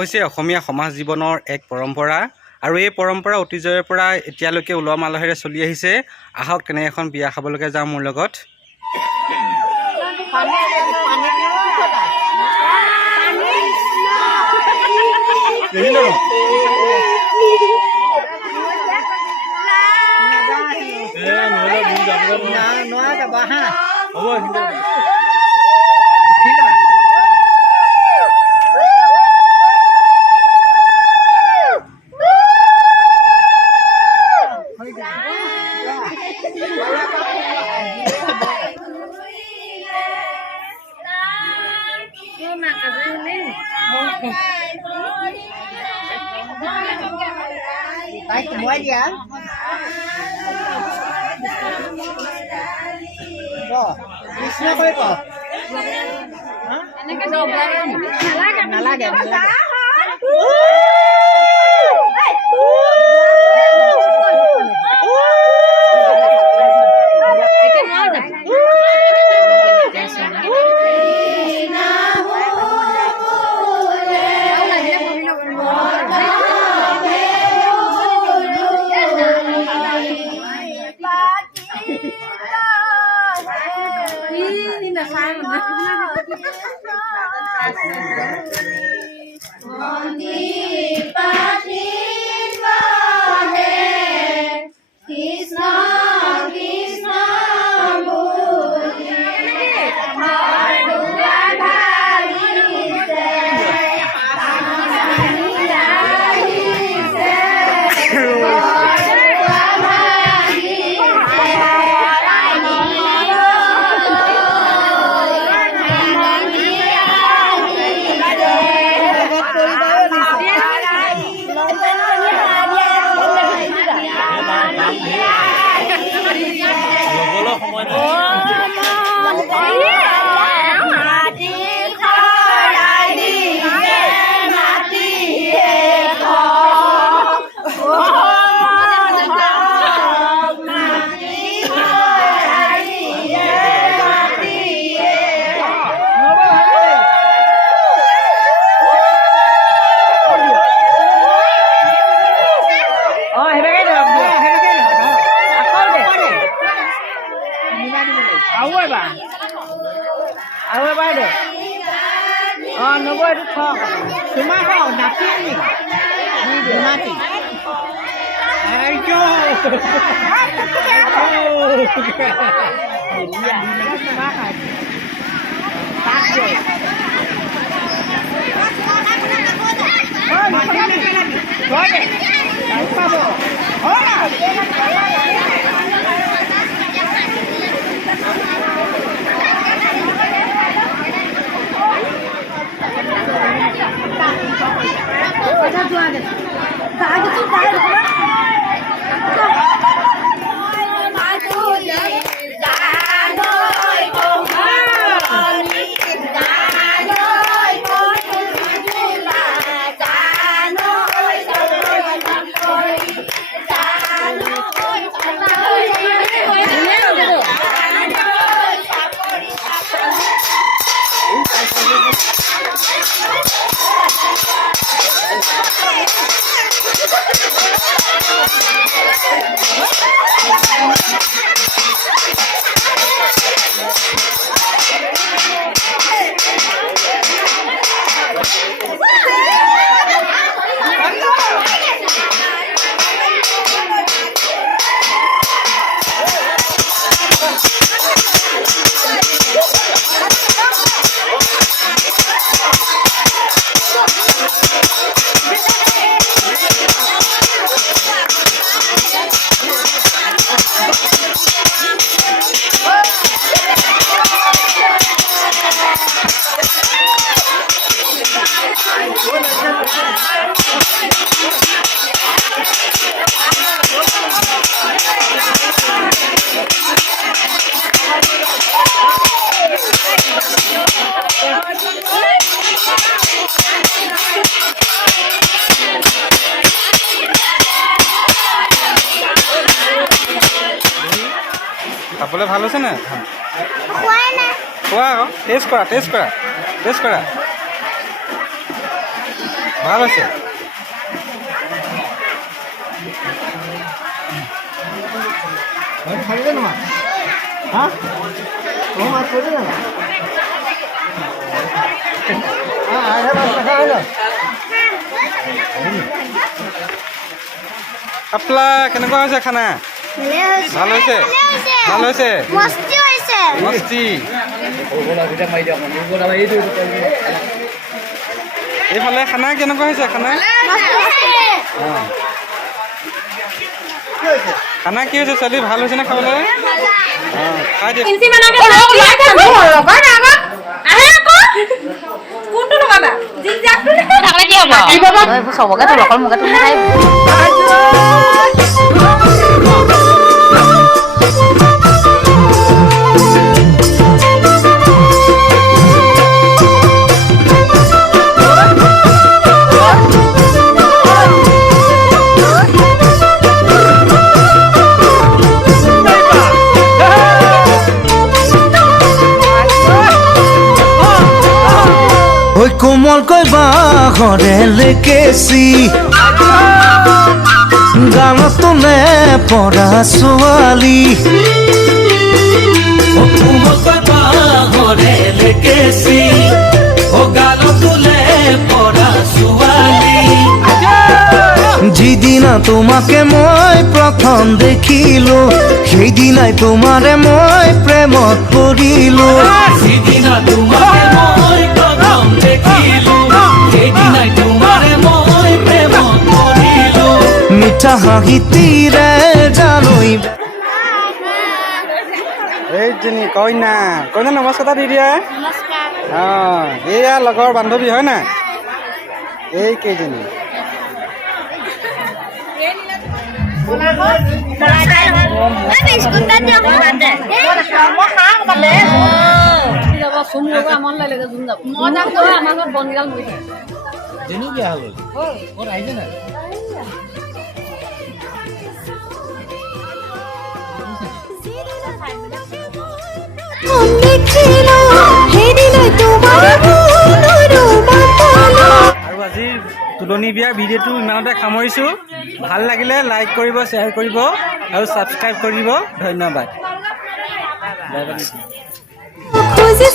হৈছে অসমীয়া সমাজ জীৱনৰ এক পৰম্পৰা আৰু এই পৰম্পৰা অতীজৰে পৰা এতিয়ালৈকে উলহ মালহেৰে চলি আহিছে। আহক তেনে এখন বিয়া খাবলৈকে যাওঁ মোৰ লগত। Tay semua dia. Oh, Krishna kau itu? Ini kan nalaga. Nó bơi rất khó. Chúng ta có nạp tiền gì? Đi nạp tiền. Ai cho? খাবলৈ ভাল হৈছে নে? খোৱা আকৌ, টেষ্ট কৰা। ভাল হৈছে খাইলে নহয় হা ও মাছ পড়ে না আৰে মাছ খাইলো আপলা কেনেকুৱা হৈছে খানা ভাল হৈছে ভাল হৈছে মস্তি হৈছে মস্তি এইফালে খানা কেনেকুৱা হৈছে খানা খানা কি হৈছে ছোৱালী ভাল হৈছে নে খাবলৈ খাই দিয়া চবকে তোৰ অকল মোকে তুমি খাই ঐ কোমলকৈ বাঁহৰে লেকেচি গানত তোলে পৰা ছোৱালী কোমলকৈ বাঁহৰে লেকেচি গানত তোলে পৰা ছোৱালী যিদিনা তোমাকে মই প্ৰথম দেখিলো সেইদিনাই তোমাৰে মই প্ৰেমত পৰিলো যিদিনা তোমাকে মই প্ৰথম দেখিলো সেইদিনাই তোমাৰে মই প্ৰেমত পৰিলো মিঠা হাঁহিতিৰে জানৈ এইজনী কইনা কইনা নমস্কাৰ এটা দি দিয়া অঁ এয়া লগৰ বান্ধৱী হয় নাই এইকেইজনী আৰু আজিৰ তুলনি বিয়াৰ ভিডিঅ'টো ইমানতে সামৰিছোঁ ভাল লাগিলে লাইক কৰিব শ্বেয়াৰ কৰিব আৰু ছাবস্ক্ৰাইব কৰিব ধন্যবাদ খুঁজি